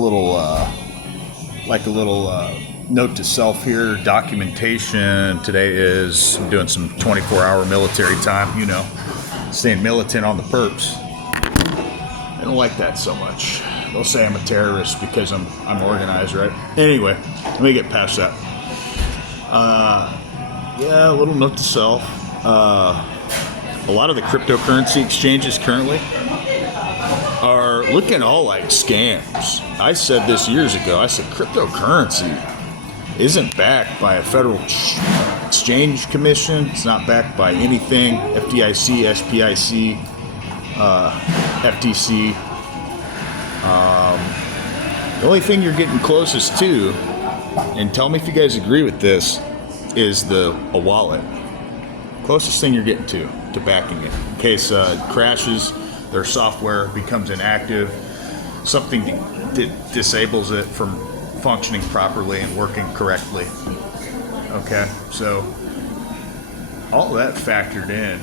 little note to self here. Documentation today is I'm doing some 24-hour military time. You know, staying militant on the perps. I don't like that so much. They'll say I'm a terrorist because I'm organized, right? Anyway, let me get past that. A little note to self. A lot of the cryptocurrency exchanges currently are looking all like scams. I said this years ago. I said cryptocurrency isn't backed by a federal exchange commission. It's not backed by anything. FDIC, SPIC, FTC. The only thing you're getting closest to, and tell me if you guys agree with this, is a wallet. Closest thing you're getting to backing it. In case it crashes, their software becomes inactive, something disables it from functioning properly and working correctly. Okay, so all that factored in,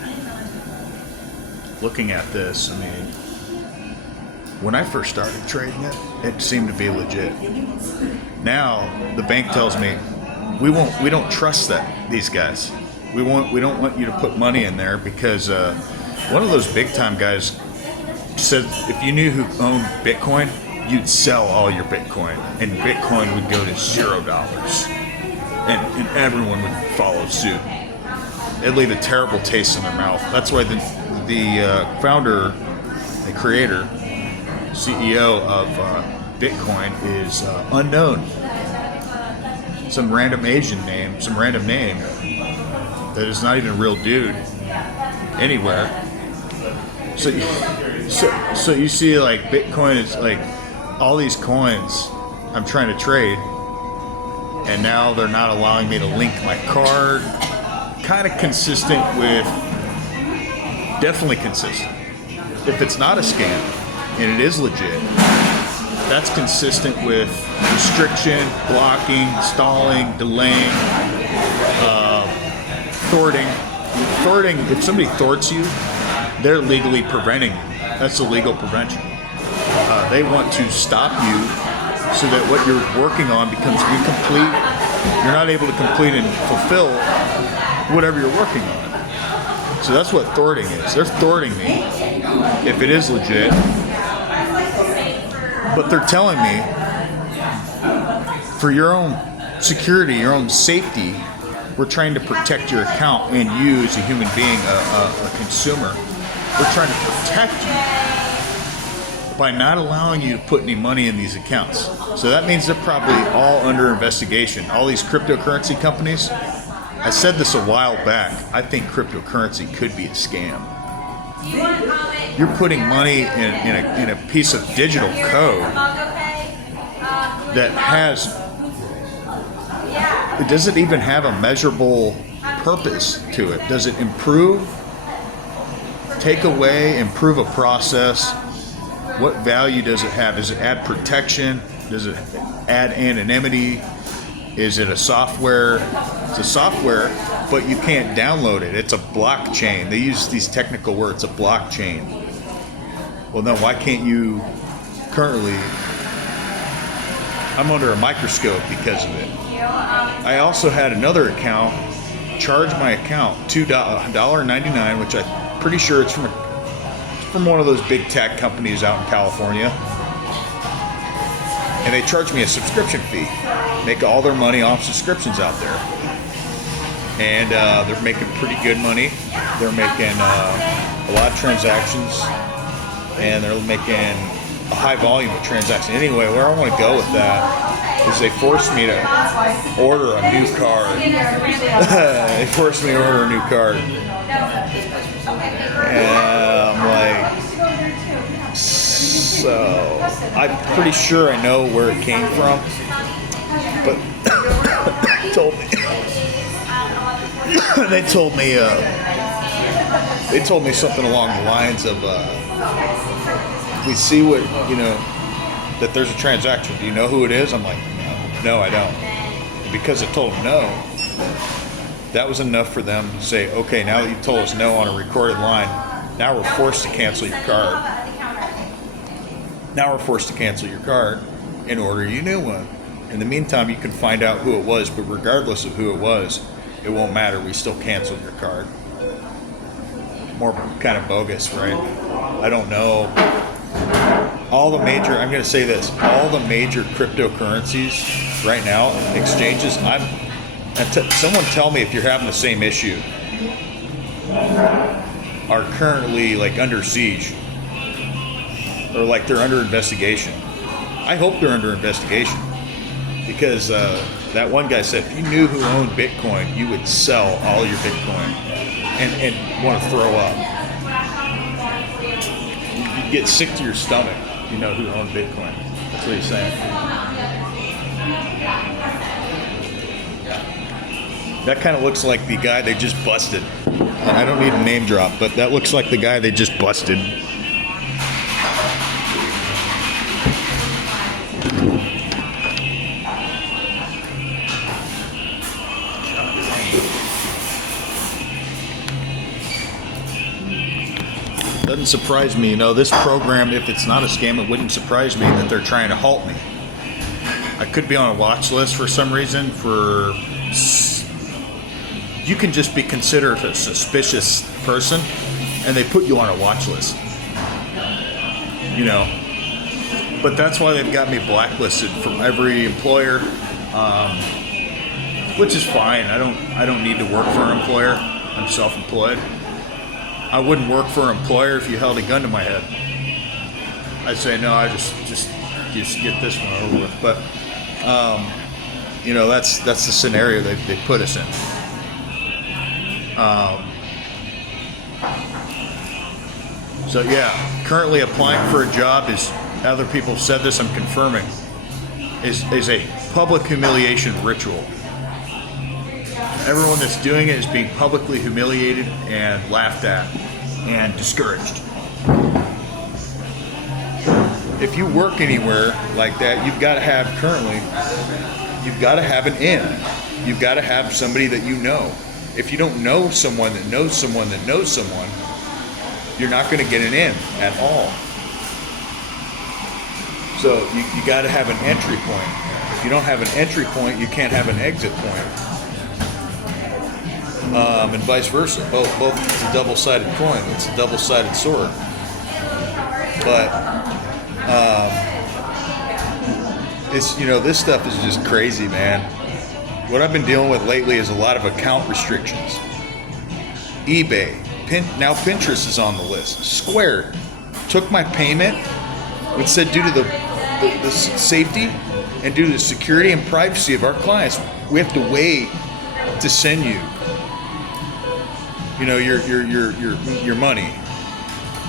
looking at this, I mean, when I first started trading it, it seemed to be legit. Now the bank tells me we don't trust these guys. We don't want you to put money in there because one of those big time guys said if you knew who owned Bitcoin, you'd sell all your Bitcoin, and Bitcoin would go to $0, and everyone would follow suit. It'd leave a terrible taste in their mouth. That's why the founder, the creator, CEO of Bitcoin is unknown. Some random Asian name, some random name that is not even a real dude anywhere. So you see, like, Bitcoin is like all these coins I'm trying to trade, and now they're not allowing me to link my card. Kind of consistent with, definitely consistent. If it's not a scam and it is legit, that's consistent with restriction, blocking, stalling, delaying, thwarting. Thwarting, if somebody thwarts you, they're legally preventing you. That's illegal prevention. They want to stop you so that what you're working on becomes incomplete. You're not able to complete and fulfill whatever you're working on. So that's what thwarting is. They're thwarting me if it is legit. But they're telling me, for your own security, your own safety, we're trying to protect your account and you as a human being, a consumer. We're trying to protect you by not allowing you to put any money in these accounts. So that means they're probably all under investigation. All these cryptocurrency companies, I said this a while back, I think cryptocurrency could be a scam. You're putting money in a piece of digital code that it doesn't even have a measurable purpose to it. Does it improve, take away, improve a process? What value does it have? Does it add protection? Does it add anonymity? Is it a software? It's a software, but you can't download it. It's a blockchain. They use these technical words, a blockchain. Well, then why can't you currently? I'm under a microscope because of it. I also had another account, charged my account $2.99, which I'm pretty sure it's from one of those big tech companies out in California. And they charge me a subscription fee. Make all their money off subscriptions out there. And they're making pretty good money. They're making a lot of transactions. And they're making a high volume of transactions. Anyway, where I want to go with that is they forced me to order a new card. They forced me to order a new card. And I'm like, so I'm pretty sure I know where it came from. But they told me something along the lines of, we see what, that there's a transaction. Do you know who it is? I'm like, no, I don't. And because I told them no, that was enough for them to say, okay, now that you told us no on a recorded line, now we're forced to cancel your card. and order you a new one. In the meantime, you can find out who it was, but regardless of who it was, it won't matter. We still canceled your card. More kind of bogus, right? I don't know. All the major, I'm going to say this, all the major cryptocurrencies right now, exchanges, someone tell me if you're having the same issue, are currently like under siege or like they're under investigation. I hope they're under investigation because that one guy said if you knew who owned Bitcoin, you would sell all your Bitcoin and want to throw up. You'd get sick to your stomach, you know, who owned Bitcoin. That's what he's saying. That kind of looks like the guy they just busted. I don't need a name drop, but that looks like the guy they just busted. Doesn't surprise me, you know, this program, if it's not a scam, it wouldn't surprise me that they're trying to halt me. I could be on a watch list for some reason for... You can just be considered a suspicious person, and they put you on a watch list. You know, but that's why they've got me blacklisted from every employer, which is fine. I don't need to work for an employer. I'm self-employed. I wouldn't work for an employer if you held a gun to my head. I'd say no. I just get this one over with. But you know, that's the scenario they put us in. So yeah, currently applying for a job is, other people said this, I'm confirming, is a public humiliation ritual. Everyone that's doing it is being publicly humiliated and laughed at and discouraged. If you work anywhere like that, you've got to have an in. You've got to have somebody that you know. If you don't know someone that knows someone that knows someone, you're not going to get an in at all. So you got to have an entry point. If you don't have an entry point, you can't have an exit point. And vice versa. Both it's a double-sided coin. It's a double-sided sword. But it's, you know, this stuff is just crazy, man. What I've been dealing with lately is a lot of account restrictions. eBay, now Pinterest is on the list. Square took my payment, which said due to the safety and due to the security and privacy of our clients, we have to wait to send you, you know, your money.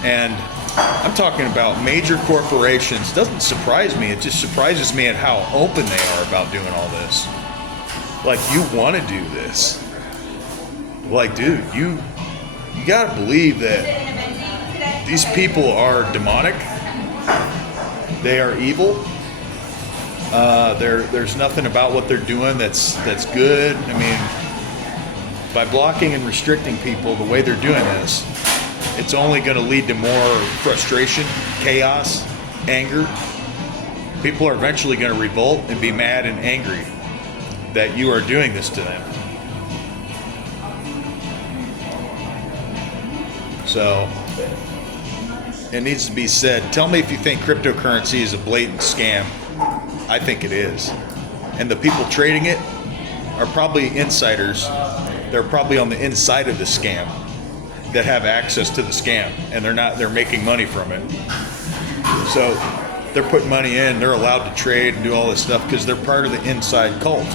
And I'm talking about major corporations. Doesn't surprise me. It just surprises me at how open they are about doing all this. Like, you want to do this. Like, dude, you got to believe that these people are demonic. They are evil. There's nothing about what they're doing that's good. I mean, by blocking and restricting people the way they're doing this, it's only going to lead to more frustration, chaos, anger. People are eventually going to revolt and be mad and angry that you are doing this to them. So, it needs to be said. Tell me if you think cryptocurrency is a blatant scam. I think it is. And the people trading it are probably insiders. They're probably on the inside of the scam that have access to the scam, and they're making money from it. So they're putting money in, they're allowed to trade and do all this stuff because they're part of the inside cult.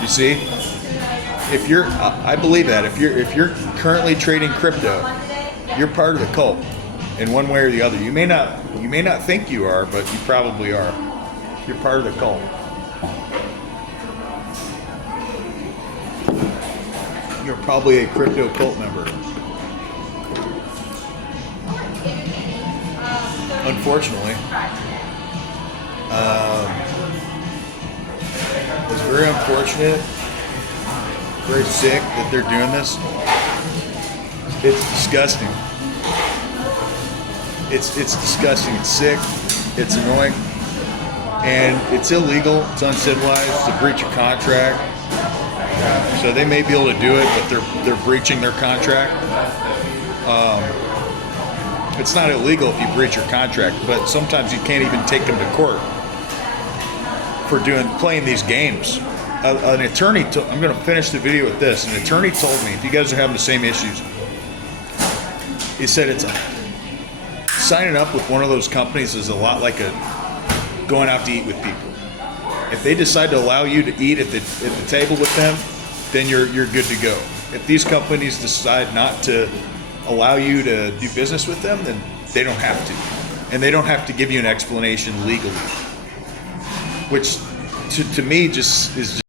You see? If you're, I believe that if you're currently trading crypto, you're part of the cult in one way or the other. You may not think you are, but you probably are. You're part of the cult. You're probably a crypto cult member. Unfortunately. It's very unfortunate, very sick that they're doing this. It's disgusting. It's disgusting. It's sick. It's annoying. and it's illegal, it's uncivilized, it's a breach of contract. So they may be able to do it, but they're breaching their contract. It's not illegal if you breach your contract, but sometimes you can't even take them to court for playing these games. An attorney, I'm going to finish the video with this. An attorney told me, if you guys are having the same issues, he said signing up with one of those companies is a lot like going out to eat with people. If they decide to allow you to eat at the table with them, then you're good to go. If these companies decide not to allow you to do business with them, then they don't have to. And they don't have to give you an explanation legally. Which to me just is